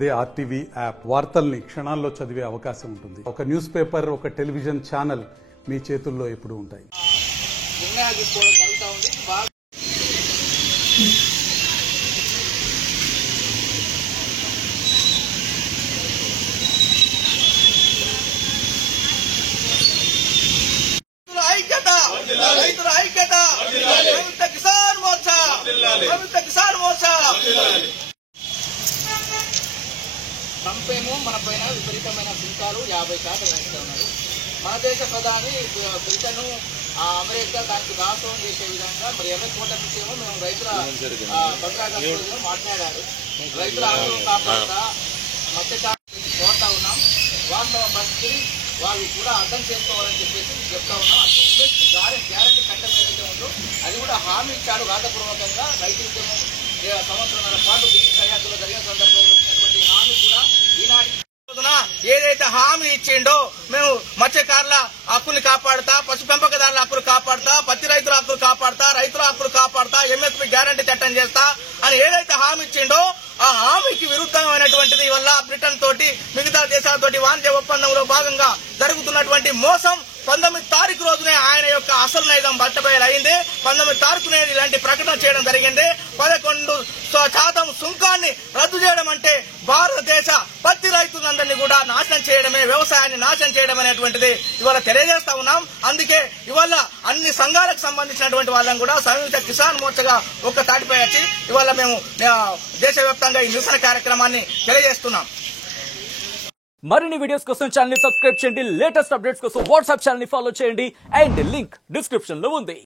They RTV app వార్తల్ని క్షణాల్లో చదివే అవకాశం ఉంటుంది. ఒక న్యూస్ పేపర్, ఒక టెలివిజన్ ఛానల్ మీ చేతుల్లో ఎప్పుడూ ఉంటాయి. ట్రంప్ ఏమో మన పైన విపరీతమైన సుంకాలు 50% వేస్తూ ఉన్నారు. మన దేశ ప్రధాని బ్రిటన్, అమెరికా దానికి దాసోహం చేసే విధంగా మరి ఎర్రకోట నుంచి ఏమో మేము రైతుల భద్రాగా మాట్లాడారు. రైతుల ఆరోగ్యం కాపాడుతా మత్స్యకారులు కోరుతా ఉన్నాం. వాస్తవ పరిస్థితి వాళ్ళు కూడా అర్థం చేసుకోవాలని చెప్పేసి చెప్తా ఉన్నాం. అసలు గ్యారంటీ కట్టం ఏదైతే ఉందో అది కూడా హామీ ఇచ్చాడు రాతపూర్వకంగా. రైతు ఉద్యమం సంవత్సరాల పాటు ఢిల్లీ సరిహద్దులో జరిగిన సందర్భంలో వచ్చినటువంటి హామీ కూడా ఈనాటి ఏదైతే హామీ ఇచ్చిండో మేము మత్స్యకారుల హక్కులు కాపాడుతా, పశు పెంపకదారుల హక్కులు కాపాడుతా, పత్తి రైతుల హక్కులు కాపాడుతా, రైతుల హక్కులు కాపాడుతా, ఎంఎస్పీ గ్యారంటీ చట్టం చేస్తా అని ఏదైతే హామీ ఇచ్చిండో ఆ హామీకి విరుద్ధమైనటువంటిది వల్ల బ్రిటన్ తోటి మిగతా దేశాలతోటి వాణిజ్య ఒప్పందంలో భాగంగా జరుగుతున్నటువంటి మోసం 19 తారీఖు రోజునే ఆయన యొక్క అసలు నైజం బట్టబయలైంది. 19 తారీఖునే ఇలాంటి ప్రకటన చేయడం జరిగింది. 11% సుంకాన్ని రద్దు చేయడం అంటే భారతదేశ పత్తి రైతులందరినీ కూడా నాశనం చేయడమే, వ్యవసాయాన్ని నాశనం చేయడం అనేటువంటిది ఇవాళ తెలియజేస్తా ఉన్నాం. అందుకే ఇవాళ అన్ని సంఘాలకు సంబంధించినటువంటి వాళ్ళని కూడా సంయుక్త కిసాన్ మోర్చాగా ఒక్క తాటిపై వచ్చి ఇవాళ మేము దేశవ్యాప్తంగా ఈ నిరసన కార్యక్రమాన్ని తెలియజేస్తున్నాం. మరిన్ని వీడియోస్ కోసం ఛానల్ ని సబ్స్క్రైబ్ చేయండి. లేటెస్ట్ అప్డేట్స్ కోసం వాట్సాప్ ఛానల్ ని ఫాలో చేయండి. అండ్ లింక్ డిస్క్రిప్షన్ లో ఉంది.